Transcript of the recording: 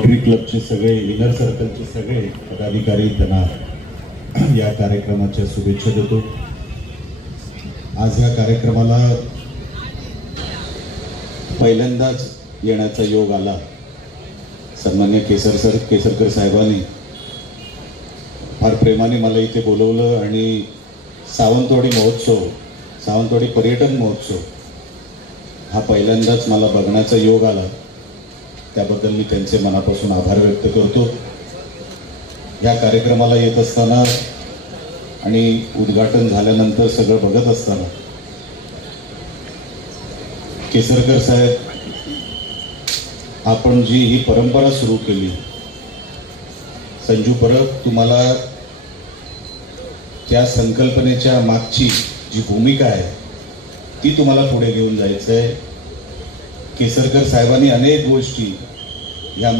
Rotary क्लबचे सगळे inner सर्कलचे सगळे पदाधिकारी त्यांना या कार्यक्रमाच्या शुभेच्छा देतो। आज या कार्यक्रमाला पहिल्यांदाच येण्याचा योग आला। सन्मान्य केसरकर साहेबांनी फार प्रेमाने मला इथे बोलवलं आणि सावंतवाडी पर्यटन महोत्सव हा पहिल्यांदाच मला बघण्याचा योग आला। त्याबद्दल मी त्यांचे मनापासून आभार व्यक्त करतो। या कार्यक्रमाला येत असताना आणि उद्घाटन झाल्यानंतर सगळं बघत असताना केसरकर साहेब, आपण जी ही परंपरा सुरू केली, संजू परब तुम्हाला त्या संकल्पनेच्या मागची जी भूमिका आहे ती तुम्हाला पुढे घेऊन जायचं आहे। केसरकर साहेबांनी अनेक गोष्टी या